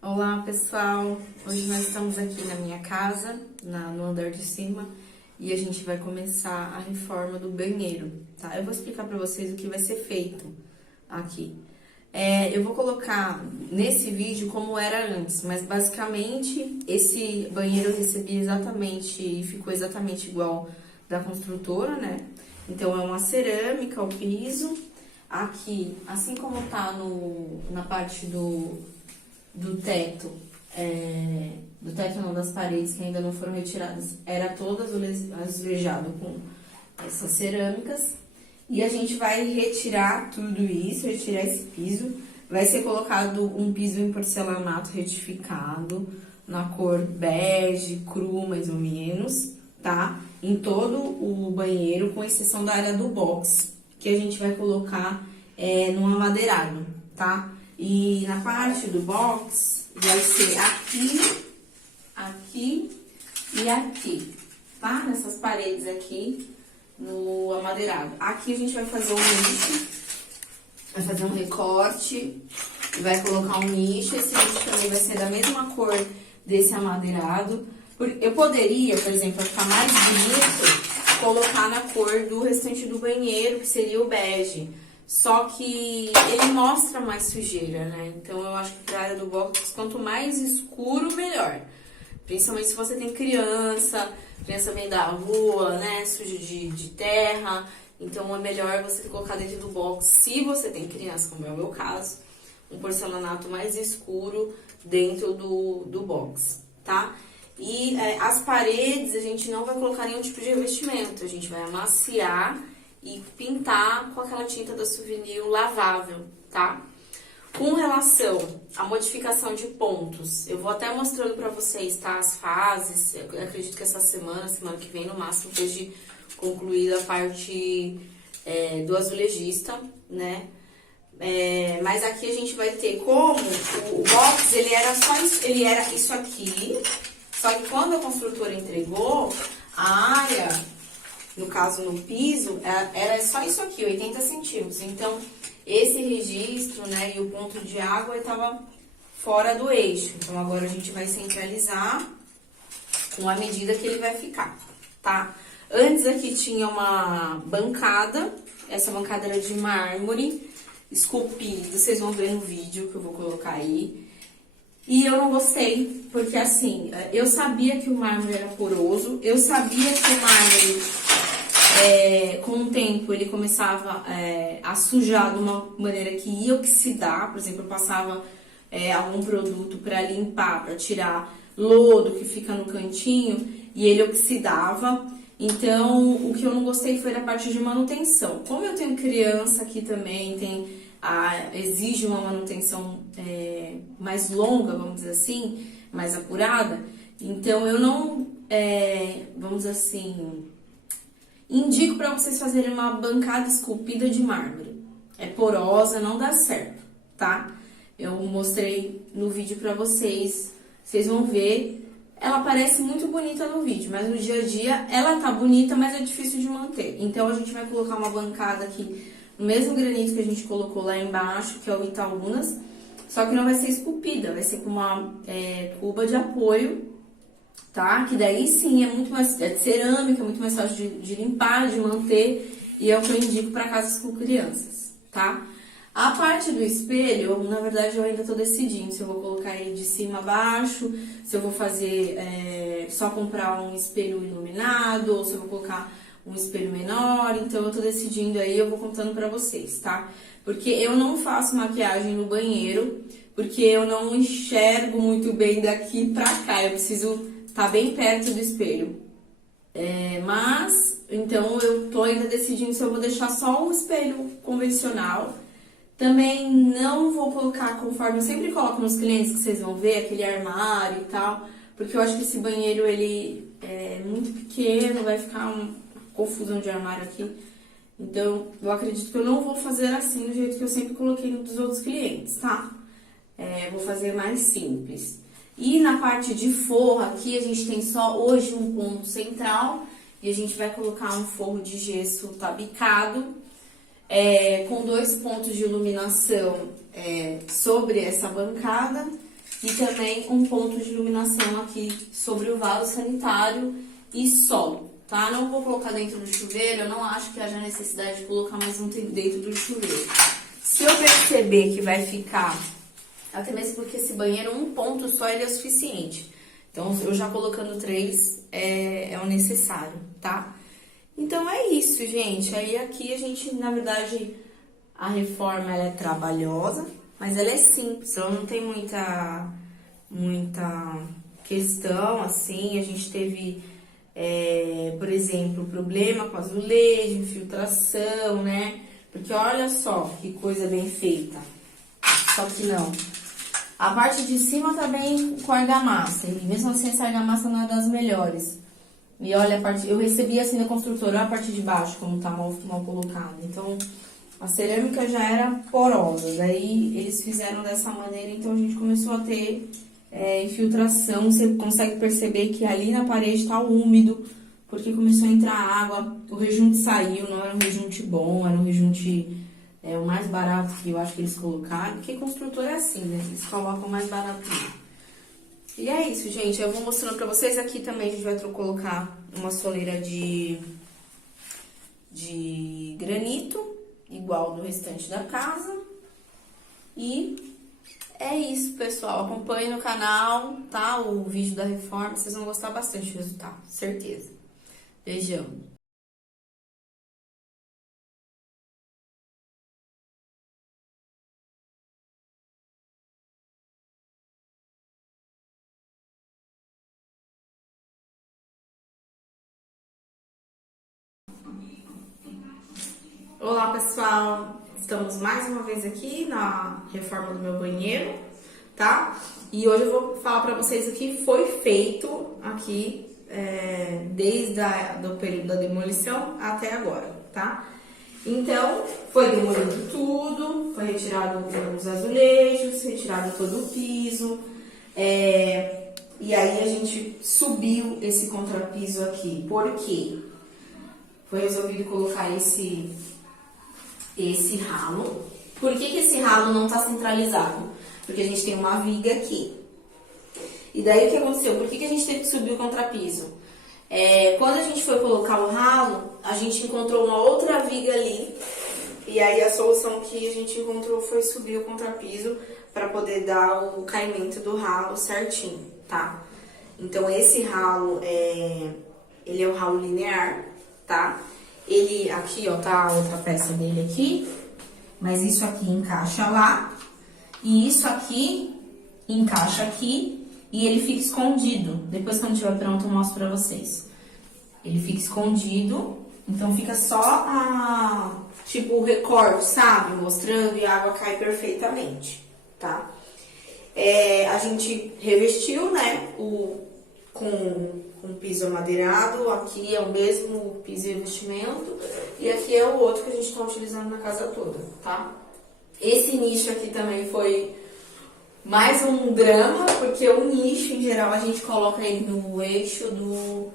Olá pessoal, hoje nós estamos aqui na minha casa, no andar de cima, e a gente vai começar a reforma do banheiro, tá? Eu vou explicar pra vocês o que vai ser feito aqui. Eu vou colocar nesse vídeo como era antes, mas basicamente esse banheiro eu recebi exatamente, e ficou exatamente igual da construtora, né? Então é uma cerâmica, o piso, aqui, assim como tá na parte do teto, do teto não, das paredes que ainda não foram retiradas, era todo azulejado com essas cerâmicas. E a gente vai retirar tudo isso, retirar esse piso. Vai ser colocado um piso em porcelanato retificado, na cor bege, cru mais ou menos, tá? Em todo o banheiro, com exceção da área do box, que a gente vai colocar no amadeirado, tá? E na parte do box vai ser aqui, aqui e aqui, tá? Nessas paredes aqui no amadeirado. Aqui a gente vai fazer um nicho, vai fazer um recorte, vai colocar um nicho. Esse nicho também vai ser da mesma cor desse amadeirado. Eu poderia, por exemplo, pra ficar mais bonito, colocar na cor do restante do banheiro, que seria o bege. Só que ele mostra mais sujeira, né? Então eu acho que pra área do box, quanto mais escuro, melhor. Principalmente se você tem criança vem da rua, né? Suja de terra. Então é melhor você colocar dentro do box, se você tem criança, como é o meu caso, um porcelanato mais escuro dentro do box, tá? E as paredes a gente não vai colocar nenhum tipo de revestimento, a gente vai amaciar e pintar com aquela tinta da Souvenir lavável, tá? Com relação à modificação de pontos, eu vou até mostrando pra vocês, tá? As fases, eu acredito que essa semana que vem no máximo, depois de concluir a parte do azulejista, né? Mas aqui a gente vai ter como o box, ele era isso aqui, só que quando a construtora entregou, a área, no caso no piso, era só isso aqui, 80 centímetros. Então, esse registro, né, e o ponto de água estava fora do eixo. Então, agora a gente vai centralizar com a medida que ele vai ficar, tá? Antes aqui tinha uma bancada, essa bancada era de mármore esculpido, vocês vão ver no vídeo que eu vou colocar aí. E eu não gostei, porque assim, eu sabia que o mármore era poroso, eu sabia que o mármore, com o tempo, ele começava a sujar de uma maneira que ia oxidar. Por exemplo, eu passava algum produto para limpar, para tirar lodo que fica no cantinho, e ele oxidava. Então, o que eu não gostei foi da parte de manutenção. Como eu tenho criança aqui também, exige uma manutenção mais longa, vamos dizer assim, mais apurada, então eu não, vamos dizer assim, indico para vocês fazerem uma bancada esculpida de mármore. É porosa, não dá certo, tá? Eu mostrei no vídeo para vocês, vocês vão ver. Ela parece muito bonita no vídeo, mas no dia a dia ela tá bonita, mas é difícil de manter. Então a gente vai colocar uma bancada aqui no mesmo granito que a gente colocou lá embaixo, que é o Itaúnas, só que não vai ser esculpida, vai ser com uma cuba de apoio, tá? Que daí sim é muito mais de cerâmica, muito mais fácil de limpar, de manter, e é o que eu indico para casas com crianças, tá? A parte do espelho, na verdade, eu ainda tô decidindo se eu vou colocar ele de cima a baixo, se eu vou fazer só comprar um espelho iluminado, ou se eu vou colocar um espelho menor. Então eu tô decidindo aí, eu vou contando pra vocês, tá? Porque eu não faço maquiagem no banheiro, porque eu não enxergo muito bem daqui pra cá, eu preciso estar bem perto do espelho. Mas, então eu tô ainda decidindo se eu vou deixar só um espelho convencional. Também não vou colocar, conforme eu sempre coloco nos clientes, que vocês vão ver, aquele armário e tal, porque eu acho que esse banheiro, ele é muito pequeno, vai ficar uma confusão de armário aqui. Então, eu acredito que eu não vou fazer assim, do jeito que eu sempre coloquei nos dos outros clientes, tá? Vou fazer mais simples. E na parte de forro aqui, a gente tem só hoje um ponto central, e a gente vai colocar um forro de gesso tabicado, com 2 pontos de iluminação sobre essa bancada E também um ponto de iluminação aqui sobre o vaso sanitário e sol, tá? Não vou colocar dentro do chuveiro, eu não acho que haja necessidade de colocar mais um dentro do chuveiro. Se eu perceber que vai ficar, até mesmo porque esse banheiro, um ponto só, ele é o suficiente. Então, eu já colocando 3 é o necessário, tá? Então, é isso, gente. Aí, aqui a gente, na verdade, a reforma, ela é trabalhosa, mas ela é simples, ela não tem muita questão, assim. A gente teve, por exemplo, problema com azulejo, infiltração, né? Porque olha só que coisa bem feita. Só que não. A parte de cima tá bem com argamassa, e mesmo assim essa argamassa não é das melhores. E olha, a parte, eu recebi assim da construtora, olha a parte de baixo como tá mal colocada. Então, a cerâmica já era porosa, daí eles fizeram dessa maneira, então a gente começou a ter infiltração. Você consegue perceber que ali na parede tá úmido, porque começou a entrar água, o rejunte saiu, não era um rejunte bom, era um rejunte o mais barato que eu acho que eles colocaram, porque construtor é assim, né? Eles colocam o mais barato. E é isso, gente. Eu vou mostrando pra vocês. Aqui também a gente vai colocar uma soleira de granito, igual do restante da casa. E é isso, pessoal. Acompanhe no canal, tá? O vídeo da reforma. Vocês vão gostar bastante do resultado, certeza. Beijão. Olá, pessoal! Estamos mais uma vez aqui na reforma do meu banheiro, tá? E hoje eu vou falar pra vocês o que foi feito aqui desde do período da demolição até agora, tá? Então, foi demolido tudo, foi retirado os azulejos, retirado todo o piso, e aí a gente subiu esse contrapiso aqui. Por quê? Foi resolvido colocar esse ralo. Por que esse ralo não está centralizado? Porque a gente tem uma viga aqui. E daí o que aconteceu? Por que a gente teve que subir o contrapiso? Quando a gente foi colocar o ralo, a gente encontrou uma outra viga ali. E aí a solução que a gente encontrou foi subir o contrapiso para poder dar o caimento do ralo certinho, tá? Então esse ralo, ele é o ralo linear, tá? Ele aqui, ó, tá a outra peça dele aqui, mas isso aqui encaixa lá, e isso aqui encaixa aqui, e ele fica escondido. Depois, quando estiver pronto, eu mostro pra vocês. Ele fica escondido, então fica só tipo, o recorte, sabe? Mostrando, e a água cai perfeitamente, tá? A gente revestiu, né, com piso amadeirado. Aqui é o mesmo piso e revestimento, e aqui é o outro que a gente tá utilizando na casa toda, tá? Esse nicho aqui também foi mais um drama, porque o nicho, em geral, a gente coloca ele no eixo do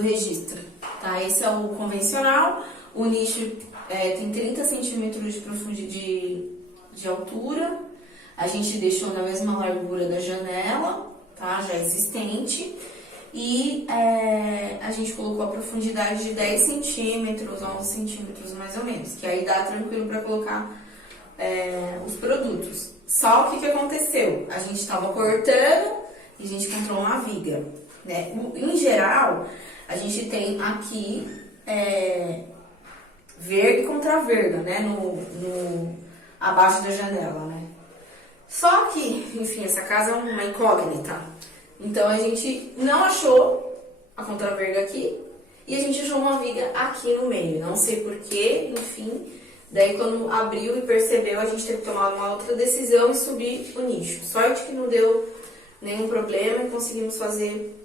registro, tá? Esse é o convencional. O nicho tem 30 centímetros de profundidade de altura. A gente deixou na mesma largura da janela, tá? Já existente. E a gente colocou a profundidade de 10 centímetros, 11 centímetros mais ou menos, que aí dá tranquilo para colocar os produtos. Só que o que aconteceu? A gente estava cortando e a gente encontrou uma viga, né? Em geral, a gente tem aqui verga contra verga, né? Abaixo da janela, né? Só que, enfim, essa casa é uma incógnita. Então a gente não achou a contraverga aqui e a gente achou uma viga aqui no meio. Não sei porquê, enfim. Daí quando abriu e percebeu, a gente teve que tomar uma outra decisão e subir o nicho. Sorte que não deu nenhum problema e conseguimos fazer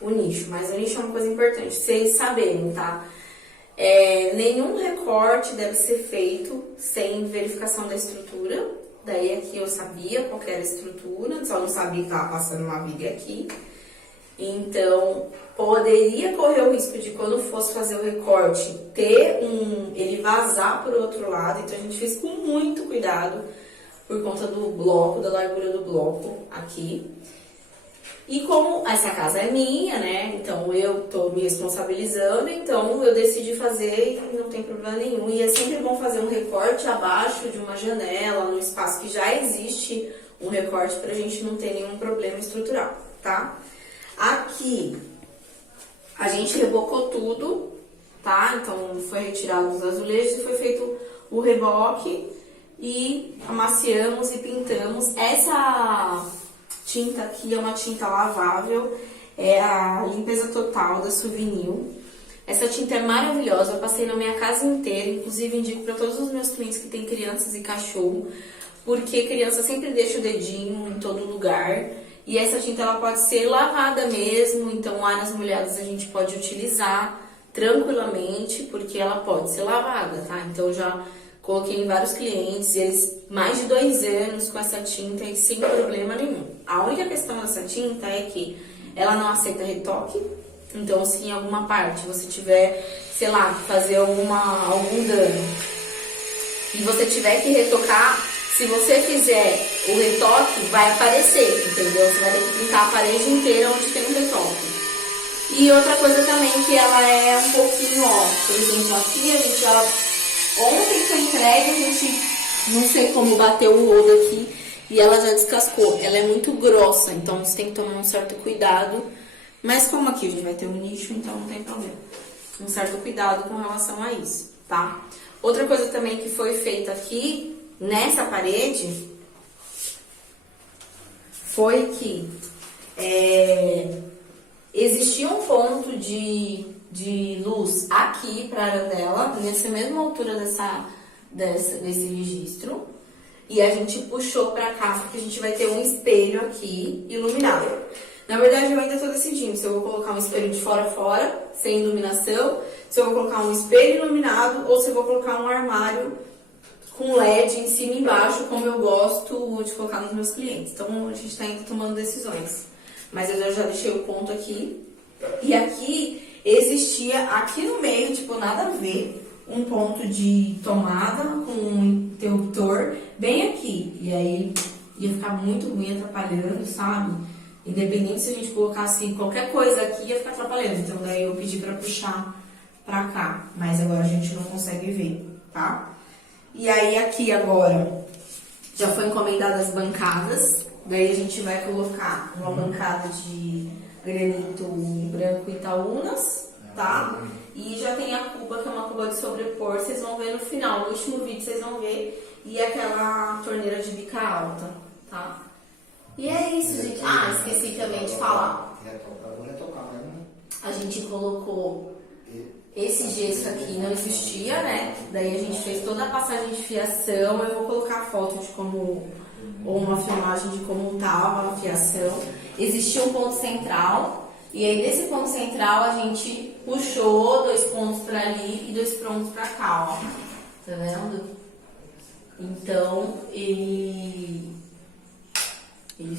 o nicho. Mas o nicho é uma coisa importante, vocês saberem, tá? Nenhum recorte deve ser feito sem verificação da estrutura. Daí aqui eu sabia qual era a estrutura, só não sabia que estava passando uma viga aqui. Então, poderia correr o risco de quando fosse fazer o recorte, ele vazar por outro lado. Então, a gente fez com muito cuidado por conta do bloco, da largura do bloco aqui. E como essa casa é minha, né, então eu tô me responsabilizando, então eu decidi fazer e não tem problema nenhum. E é sempre bom fazer um recorte abaixo de uma janela, num espaço que já existe um recorte pra gente não ter nenhum problema estrutural, tá? Aqui, a gente rebocou tudo, tá? Então foi retirado os azulejos e foi feito o reboque e amaciamos e pintamos. Essa tinta aqui é uma tinta lavável, é a limpeza total da Souvenir. Essa tinta é maravilhosa, eu passei na minha casa inteira, inclusive indico para todos os meus clientes que têm crianças e cachorro, porque criança sempre deixa o dedinho em todo lugar. E essa tinta ela pode ser lavada mesmo, então áreas molhadas a gente pode utilizar tranquilamente, porque ela pode ser lavada, tá? Então eu já coloquei em vários clientes, eles mais de 2 anos com essa tinta e sem problema nenhum. A única questão dessa tinta é que ela não aceita retoque, então se em alguma parte você tiver, sei lá, que fazer algum dano e você tiver que retocar, se você fizer o retoque, vai aparecer, entendeu? Você vai ter que pintar a parede inteira onde tem um retoque. E outra coisa também que ela é um pouquinho, ó, por exemplo, aqui a gente já, ontem foi entregue, a gente, não sei como, bateu o rodo aqui e ela já descascou. Ela é muito grossa, então você tem que tomar um certo cuidado. Mas como aqui a gente vai ter um nicho, então não tem problema. Um certo cuidado com relação a isso, tá? Outra coisa também que foi feita aqui, nessa parede, foi que existia um ponto de luz aqui para a arandela, nessa mesma altura desse registro, e a gente puxou para cá, porque a gente vai ter um espelho aqui iluminado. Na verdade, eu ainda estou decidindo se eu vou colocar um espelho de fora a fora, sem iluminação, se eu vou colocar um espelho iluminado ou se eu vou colocar um armário com LED em cima e embaixo, como eu gosto de colocar nos meus clientes. Então, a gente está ainda tomando decisões. Mas eu já deixei o ponto aqui. E aqui existia, aqui no meio, tipo, nada a ver, um ponto de tomada com um interruptor bem aqui. E aí ia ficar muito ruim atrapalhando, sabe? Independente se a gente colocasse qualquer coisa aqui, ia ficar atrapalhando. Então, daí eu pedi pra puxar pra cá. Mas agora a gente não consegue ver, tá? E aí aqui agora já foi encomendada as bancadas. Daí a gente vai colocar uma bancada de granito branco Itaúnas, tá? E já tem a cuba, que é uma cuba de sobrepor. Vocês vão ver no final, no último vídeo vocês vão ver. E aquela torneira de bica alta, tá? E é isso, gente. Ah, esqueci também de falar. A gente colocou esse gesso aqui, não existia, né? Daí a gente fez toda a passagem de fiação. Eu vou colocar foto de como, ou uma filmagem de como tava a fiação. Existia um ponto central, e aí desse ponto central a gente puxou 2 pontos pra ali e 2 pontos pra cá, ó. Tá vendo? Então, ele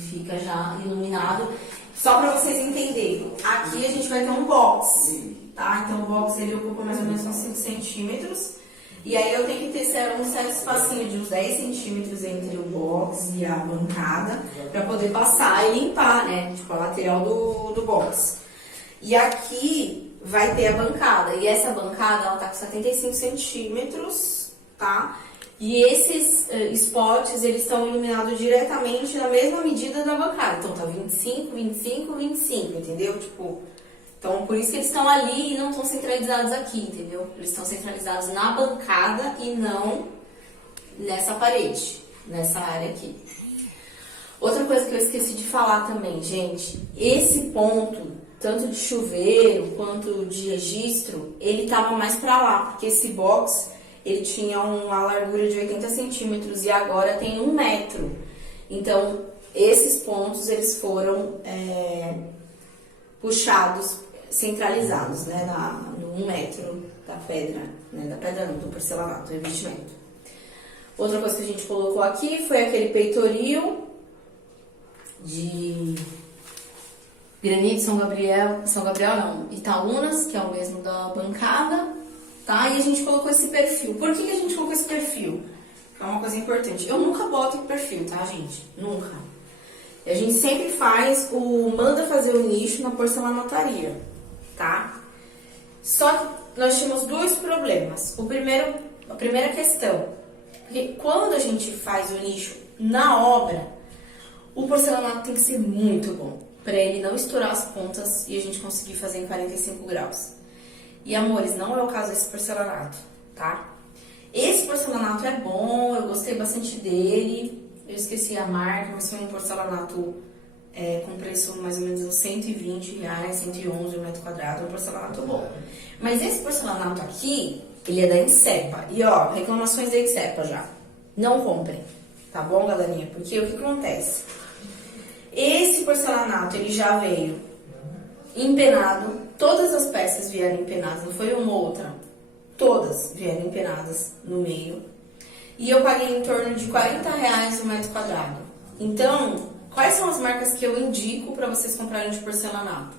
fica já iluminado. Só pra vocês entenderem, aqui a gente vai ter um box, tá? Então o box ele ocupa mais ou menos uns 5 centímetros. E aí eu tenho que ter um certo espacinho de uns 10 centímetros entre o box e a bancada pra poder passar e limpar, né? Tipo a lateral do box. E aqui vai ter a bancada. E essa bancada, ela tá com 75 centímetros, tá? E esses spots, eles estão iluminados diretamente na mesma medida da bancada. Então, tá 25, 25, 25, entendeu? Tipo, então, por isso que eles estão ali e não estão centralizados aqui, entendeu? Eles estão centralizados na bancada e não nessa parede, nessa área aqui. Outra coisa que eu esqueci de falar também, gente, esse ponto, tanto de chuveiro quanto de registro, ele tava mais pra lá, porque esse box, ele tinha uma largura de 80 centímetros e agora tem 1 metro. Então, esses pontos, eles foram puxados, centralizados, né, no 1 metro da pedra, né, da pedra não, do porcelanato, do revestimento. Outra coisa que a gente colocou aqui foi aquele peitoril de granito São Gabriel não, Itaúnas, que é o mesmo da bancada, tá? E a gente colocou esse perfil. Por que a gente colocou esse perfil? que é uma coisa importante. Eu nunca boto em perfil, tá, gente? Nunca. A gente sempre faz manda fazer o nicho na porcelanataria, tá? Só que nós tínhamos dois problemas. A primeira questão, porque quando a gente faz o nicho na obra, o porcelanato tem que ser muito bom, para ele não estourar as pontas e a gente conseguir fazer em 45 graus. E, amores, não é o caso desse porcelanato, tá? Esse porcelanato é bom, eu gostei bastante dele. Eu esqueci a marca, mas foi um porcelanato com preço mais ou menos uns R$120, 111 o metro quadrado, um porcelanato bom. Mas esse porcelanato aqui, ele é da Insepa. E ó, reclamações da Insepa já. Não comprem, tá bom, galerinha? Porque o que acontece? Esse porcelanato, ele já veio empenado, todas as peças vieram empenadas, não foi uma ou outra. Todas vieram empenadas no meio. E eu paguei em torno de R$40 o metro quadrado. Então, quais são as marcas que eu indico para vocês comprarem de porcelanato?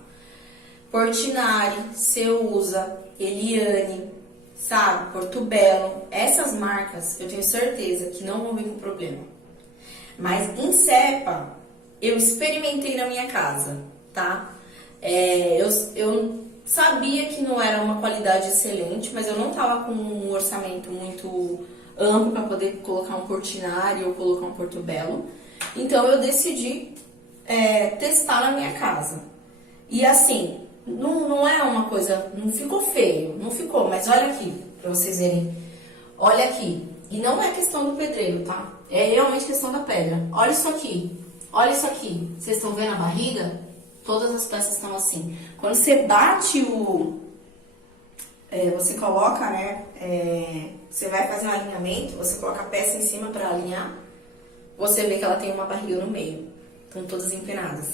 Portinari, Ceusa, Eliane, sabe? Portobello. Essas marcas eu tenho certeza que não vão vir com problema. Mas Insepa, eu experimentei na minha casa, tá? Eu sabia que não era uma qualidade excelente, mas eu não tava com um orçamento muito amplo para poder colocar um Portinari ou colocar um Portobello. Então eu decidi testar na minha casa. E assim, não é uma coisa, não ficou feio, não ficou, mas olha aqui, para vocês verem. Olha aqui. E não é questão do pedreiro, tá? É realmente questão da pedra. Olha isso aqui. Olha isso aqui. Vocês estão vendo a barriga? Todas as peças estão assim. Quando você bate você coloca, né? Você vai fazer um alinhamento, você coloca a peça em cima para alinhar. Você vê que ela tem uma barriga no meio. Estão todas empenadas.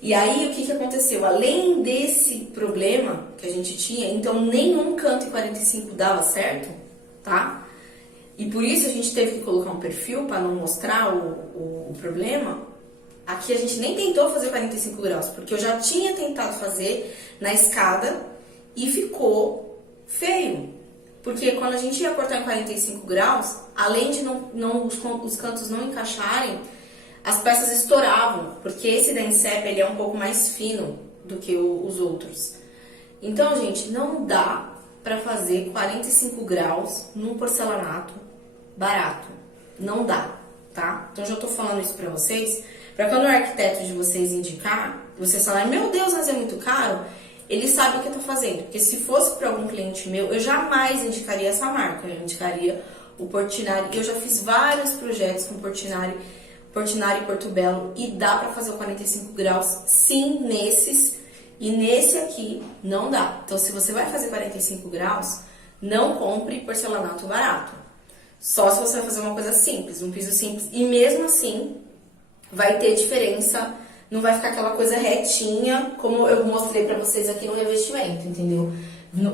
E aí, o que aconteceu? Além desse problema que a gente tinha, então nenhum canto em 45 dava certo, tá? E por isso a gente teve que colocar um perfil para não mostrar o problema. Aqui a gente nem tentou fazer 45 graus, porque eu já tinha tentado fazer na escada e ficou feio. Porque quando a gente ia cortar em 45 graus, além de os cantos não encaixarem, as peças estouravam, porque esse da Insepa, ele é um pouco mais fino do que os outros. Então, gente, não dá para fazer 45 graus num porcelanato barato. Não dá, tá? Então, já tô falando isso pra vocês, pra quando o arquiteto de vocês indicar, vocês falarem, meu Deus, mas é muito caro, ele sabe o que tá fazendo. Porque se fosse para algum cliente meu, eu jamais indicaria essa marca, eu indicaria o Portinari. Eu já fiz vários projetos com Portinari e Portobello, e dá pra fazer o 45 graus sim nesses, e nesse aqui não dá. Então, se você vai fazer 45 graus, não compre porcelanato barato. Só se você vai fazer uma coisa simples, um piso simples, e mesmo assim vai ter diferença, não vai ficar aquela coisa retinha, como eu mostrei pra vocês aqui no revestimento, entendeu?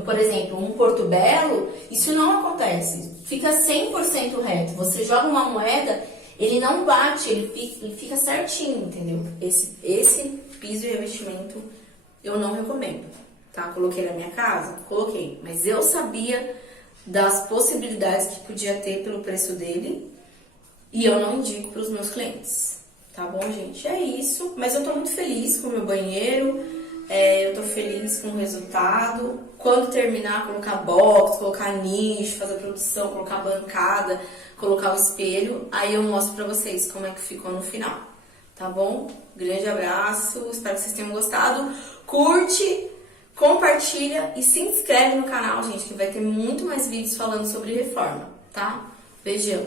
Por exemplo, um Portobello, isso não acontece, fica 100% reto. Você joga uma moeda, ele não bate, ele fica certinho, entendeu? Esse piso e revestimento eu não recomendo, tá? Coloquei na minha casa? Coloquei, mas eu sabia das possibilidades que podia ter pelo preço dele e eu não indico para os meus clientes, tá bom, gente? É isso, mas eu tô muito feliz com o meu banheiro, eu tô feliz com o resultado. Quando terminar, colocar box, colocar nicho, fazer produção, colocar bancada, colocar o espelho, aí eu mostro pra vocês como é que ficou no final, tá bom? Grande abraço, espero que vocês tenham gostado. Curte, compartilha e se inscreve no canal, gente, que vai ter muito mais vídeos falando sobre reforma, tá? Beijão!